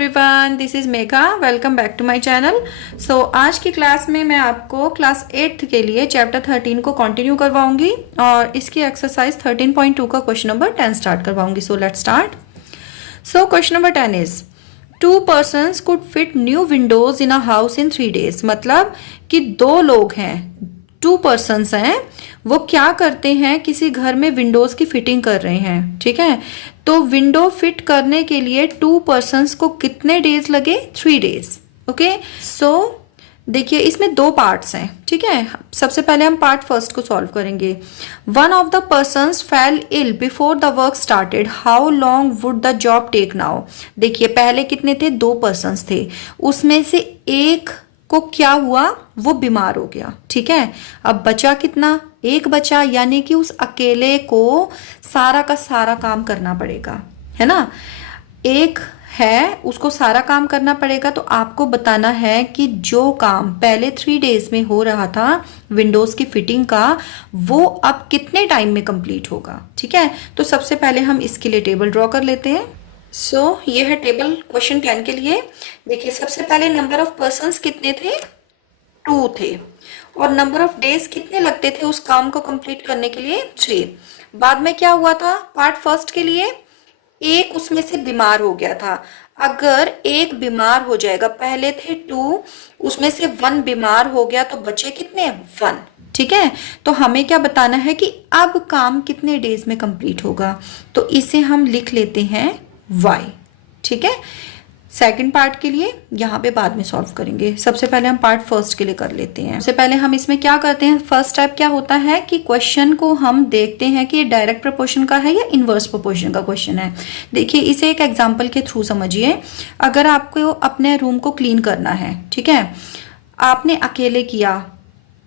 Everyone, this is Megha. Welcome back to my channel. So आज की class में मैं आपको क्लास 8th के लिए चैप्टर 13 को कंटिन्यू करवाऊंगी और इसकी एक्सरसाइज 13.2 का क्वेश्चन नंबर 10 स्टार्ट करवाऊंगी। So let's start. So question number 10 is 2 persons could fit new windows in a house in 3 days। मतलब कि 2 लोग हैं, 2 persons हैं, वो क्या करते हैं, किसी घर में विंडोज की फिटिंग कर रहे हैं। ठीक है, तो विंडो फिट करने के लिए 2 persons को कितने डेज लगे? 3 days। ओके, सो देखिए इसमें 2 पार्ट्स हैं। ठीक है, सबसे पहले हम पार्ट फर्स्ट को सॉल्व करेंगे। One of the persons fell ill before the work started, how long would the job take now. देखिए पहले कितने थे? 2 persons थे, उसमें से एक को क्या हुआ? वो बीमार हो गया। ठीक है, अब बचा कितना? एक बचा, यानी कि उस अकेले को सारा का सारा काम करना पड़ेगा, है ना। एक है, उसको सारा काम करना पड़ेगा। तो आपको बताना है कि जो काम पहले 3 days में हो रहा था विंडोज की फिटिंग का, वो अब कितने टाइम में कंप्लीट होगा। ठीक है, तो सबसे पहले हम इसके लिए टेबल ड्रॉ कर लेते हैं। सो ये है टेबल क्वेश्चन 10 के लिए। देखिए सबसे पहले नंबर ऑफ पर्सन्स कितने थे? 2 थे। और नंबर ऑफ डेज कितने लगते थे उस काम को कंप्लीट करने के लिए? 3। बाद में क्या हुआ था? पार्ट फर्स्ट के लिए एक उसमें से बीमार हो गया था। अगर एक बीमार हो जाएगा, पहले थे 2, उसमें से 1 बीमार हो गया, तो बचे कितने? 1। ठीक है, तो हमें क्या बताना है कि अब काम कितने डेज में कंप्लीट होगा। तो इसे हम लिख लेते हैं y। ठीक है, सेकंड पार्ट के लिए यहाँ पे बाद में सॉल्व करेंगे। सबसे पहले हम पार्ट फर्स्ट के लिए कर लेते हैं। सबसे पहले हम इसमें क्या करते हैं, फर्स्ट स्टेप क्या होता है कि क्वेश्चन को हम देखते हैं कि ये डायरेक्ट प्रोपोर्शन का है या इनवर्स प्रोपोर्शन का क्वेश्चन है। देखिए इसे एक एग्जांपल के थ्रू समझिए। अगर आपको अपने रूम को क्लीन करना है, ठीक है, आपने अकेले किया,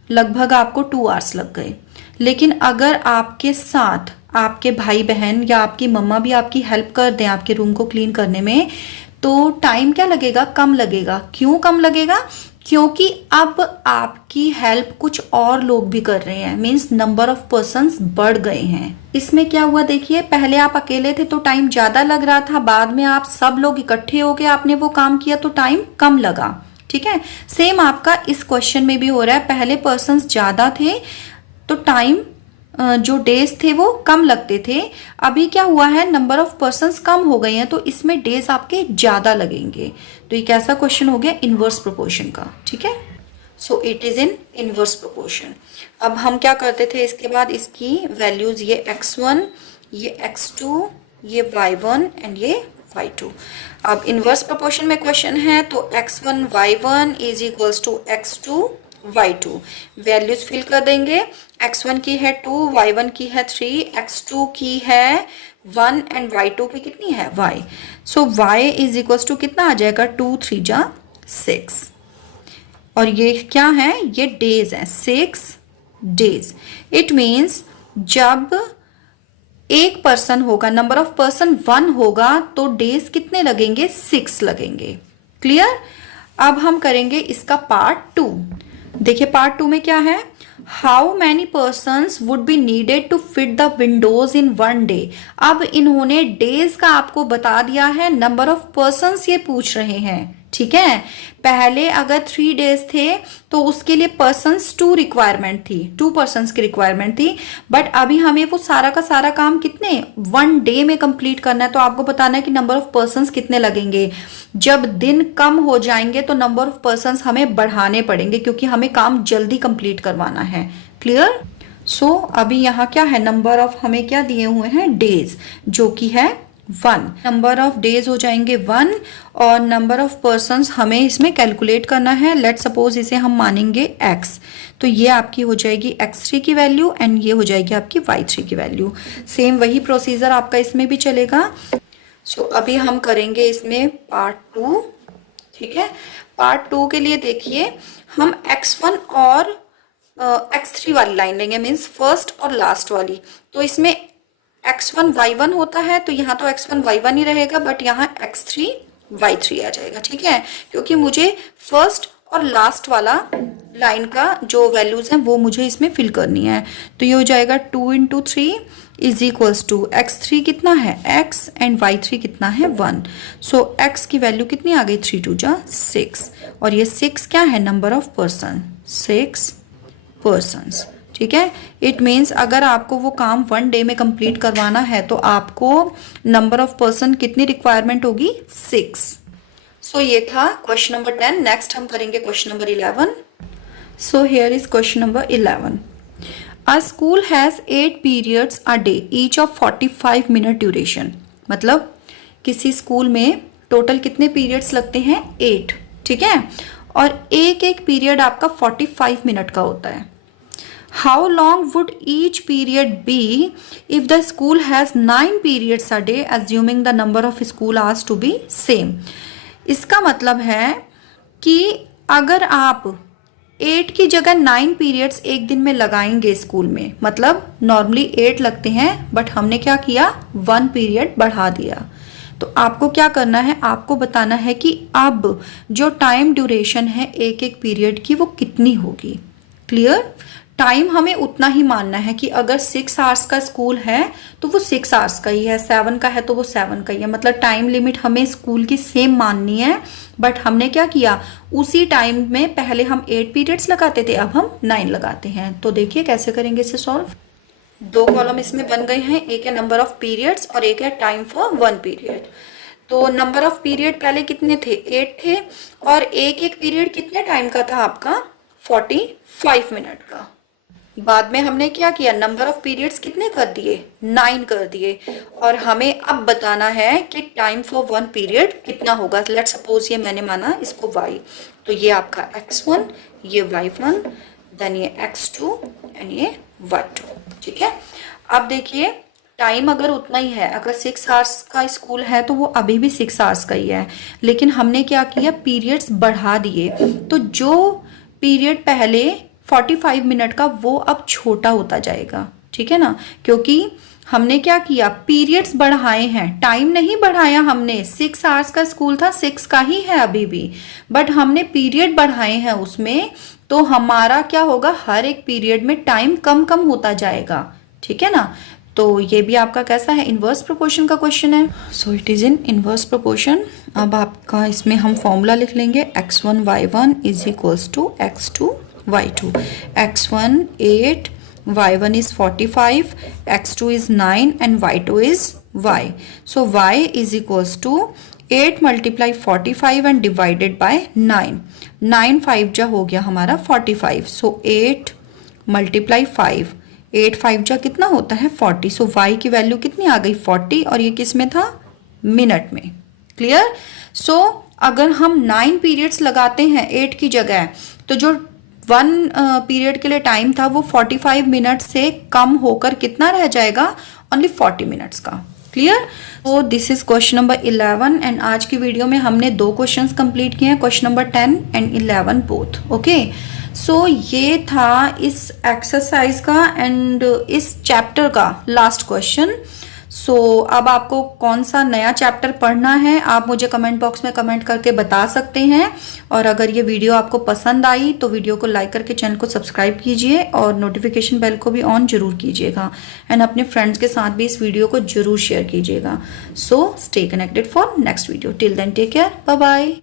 लगभग आपको 2 hours लग गए। लेकिन अगर आपके साथ आपके भाई बहन या आपकी मम्मा भी आपकी हेल्प कर दें आपके रूम को क्लीन करने में, तो टाइम क्या लगेगा? कम लगेगा। क्यों कम लगेगा? क्योंकि अब आपकी हेल्प कुछ और लोग भी कर रहे हैं, मीन्स नंबर ऑफ पर्सन्स बढ़ गए हैं। इसमें क्या हुआ देखिए, पहले आप अकेले थे तो टाइम ज्यादा लग रहा था, बाद में आप सब लोग इकट्ठे हो गए, आपने वो काम किया तो टाइम कम लगा। ठीक है, सेम आपका इस क्वेश्चन में भी हो रहा है। पहले पर्सन्स ज्यादा थे तो टाइम जो डेज थे वो कम लगते थे। अभी क्या हुआ है, नंबर ऑफ पर्सन्स कम हो गए हैं, तो इसमें डेज आपके ज्यादा लगेंगे। तो ये कैसा क्वेश्चन हो गया? इनवर्स प्रोपोर्शन का। ठीक है, so it is in inverse proportion. अब हम क्या करते थे, इसके बाद इसकी वैल्यूज, ये x1, ये x2, ये y1 एंड ये y2। अब इनवर्स प्रोपोर्शन में क्वेश्चन है तो x1 y1 is equals to x2 y2। Values fill कर देंगे। x1 की है 2, y1 की है 3, x2 की है 1 एंड y2 की कितनी है? y। So y is equals to कितना आ जाएगा? 2 3 जा 6। और ये क्या है? ये डेज है, 6 डेज। इट मीन्स जब एक पर्सन होगा, नंबर ऑफ पर्सन 1 होगा, तो डेज कितने लगेंगे? 6 लगेंगे। क्लियर? अब हम करेंगे इसका पार्ट 2। देखिए पार्ट 2 में क्या है, how many persons would be needed to fit the windows in 1 day। अब इन्होंने डेज का आपको बता दिया है, नंबर ऑफ पर्सन्स ये पूछ रहे हैं। ठीक है, पहले अगर 3 days थे तो उसके लिए पर्सन्स 2 रिक्वायरमेंट थी, 2 persons की रिक्वायरमेंट थी। बट अभी हमें वो सारा का सारा काम कितने 1 day में कंप्लीट करना है। तो आपको बताना है कि नंबर ऑफ पर्सन्स कितने लगेंगे। जब दिन कम हो जाएंगे तो नंबर ऑफ पर्सन्स हमें बढ़ाने पड़ेंगे, क्योंकि हमें काम जल्दी कंप्लीट करवाना है। क्लियर? सो अभी यहाँ क्या है, नंबर ऑफ हमें क्या दिए हुए हैं? डेज, जो कि है 1। नंबर ऑफ डेज हो जाएंगे 1 और नंबर ऑफ पर्सन्स हमें इसमें कैलकुलेट करना है। लेट सपोज इसे हम मानेंगे x, तो ये आपकी हो जाएगी x3 की वैल्यू एंड ये हो जाएगी आपकी y3 की वैल्यू। सेम वही प्रोसीजर आपका इसमें भी चलेगा। सो अभी हम करेंगे इसमें पार्ट 2। ठीक है, पार्ट 2 के लिए देखिए हम x1 और x3 वाली लाइन लेंगे, मीन्स फर्स्ट और लास्ट वाली। तो इसमें x1 y1 होता है, तो यहाँ तो x1 y1 ही रहेगा, बट यहाँ x3 y3 आ जाएगा। ठीक है, क्योंकि मुझे फर्स्ट और लास्ट वाला लाइन का जो वैल्यूज हैं वो मुझे इसमें फिल करनी है। तो ये हो जाएगा 2 × 3 इज इक्वल्स टू x3 कितना है x एंड y3 कितना है 1। सो x की वैल्यू कितनी आ गई 3 × 2 = 6 और ये 6 क्या है नंबर ऑफ पर्सन 6 पर्सन्स। ठीक है, इट मीन्स अगर आपको वो काम 1 डे में कंप्लीट करवाना है तो आपको नंबर ऑफ पर्सन कितनी रिक्वायरमेंट होगी 6। सो ये था क्वेश्चन नंबर 10। नेक्स्ट हम करेंगे question number 11। So here is question number 11। A school has 8 periods a day each of 45 minute duration. मतलब किसी स्कूल में टोटल कितने पीरियड्स लगते हैं 8। ठीक है, और एक एक पीरियड आपका 45 मिनट का होता है। How long would each period be if the school has 9 periods a day assuming the number of school hours to be same. इसका मतलब है कि अगर आप 8 की जगह 9 पीरियड्स एक दिन में लगाएंगे स्कूल में, मतलब नॉर्मली 8 लगते हैं बट हमने क्या किया 1 पीरियड बढ़ा दिया। तो आपको क्या करना है, आपको बताना है कि अब जो टाइम ड्यूरेशन है एक एक पीरियड की वो कितनी होगी। क्लियर, टाइम हमें उतना ही मानना है कि अगर 6 आवर्स का स्कूल है तो वो 6 आवर्स का ही है, 7 का है तो वो 7 का ही है। मतलब टाइम लिमिट हमें स्कूल की सेम माननी है। बट हमने क्या किया, उसी टाइम में पहले हम 8 पीरियड्स लगाते थे, अब हम 9 लगाते हैं। तो देखिए कैसे करेंगे इसे सॉल्व। 2 कॉलम इसमें बन गए हैं, एक है नंबर ऑफ पीरियड्स और एक है टाइम फॉर 1 पीरियड। तो नंबर ऑफ पीरियड पहले कितने थे 8 थे और एक एक पीरियड कितने टाइम का था आपका 45 मिनट का। बाद में हमने क्या किया, नंबर ऑफ पीरियड्स कितने कर दिए 9 कर दिए और हमें अब बताना है कि टाइम फॉर 1 पीरियड कितना होगा। लेट सपोज ये मैंने माना इसको y, तो ये आपका x1, ये y1, देन ये x2 एंड ये y2। ठीक है, अब देखिए टाइम अगर उतना ही है, अगर 6 आवर्स का स्कूल है तो वो अभी भी 6 आवर्स का ही है, लेकिन हमने क्या किया पीरियड्स बढ़ा दिए। तो जो पीरियड पहले 45 मिनट का वो अब छोटा होता जाएगा। ठीक है ना, क्योंकि हमने क्या किया पीरियड्स बढ़ाए हैं, टाइम नहीं बढ़ाया हमने। 6 आवर्स का स्कूल था, 6 का ही है अभी भी, बट हमने पीरियड बढ़ाए हैं उसमें। तो हमारा क्या होगा, हर एक पीरियड में टाइम कम कम होता जाएगा। ठीक है ना, तो ये भी आपका कैसा है इनवर्स प्रोपोर्शन का क्वेश्चन है। So it is in inverse proportion. अब आपका इसमें हम फॉर्मूला लिख लेंगे x1 y1 is equals to x2 y2। x1 8, y1 is 45, x2 is 9 and y2 is y. So y is equals to 8 multiply 45 and divided by 9. 9 5 जा हो गया हमारा 45. So 8 multiply 5. 8 5 जा कितना होता है 40. So y की वैल्यू कितनी आ गई 40 और ये किस में था मिनट में। क्लियर। सो अगर हम 9 पीरियड्स लगाते हैं 8 की जगह तो जो 1 पीरियड के लिए टाइम था वो 45 मिनट से कम होकर कितना रह जाएगा ओनली 40 मिनट्स का। क्लियर। तो this is question number 11 and आज की वीडियो में हमने 2 क्वेश्चंस कंप्लीट किए हैं, question number 10 and 11 both. Okay, so ये था इस एक्सरसाइज का एंड इस चैप्टर का लास्ट क्वेश्चन। सो अब आपको कौन सा नया चैप्टर पढ़ना है आप मुझे कमेंट बॉक्स में कमेंट करके बता सकते हैं। और अगर ये वीडियो आपको पसंद आई तो वीडियो को लाइक करके चैनल को सब्सक्राइब कीजिए और नोटिफिकेशन बेल को भी ऑन जरूर कीजिएगा एंड अपने फ्रेंड्स के साथ भी इस वीडियो को जरूर शेयर कीजिएगा। So stay connected for next video. Till then take care, bye bye.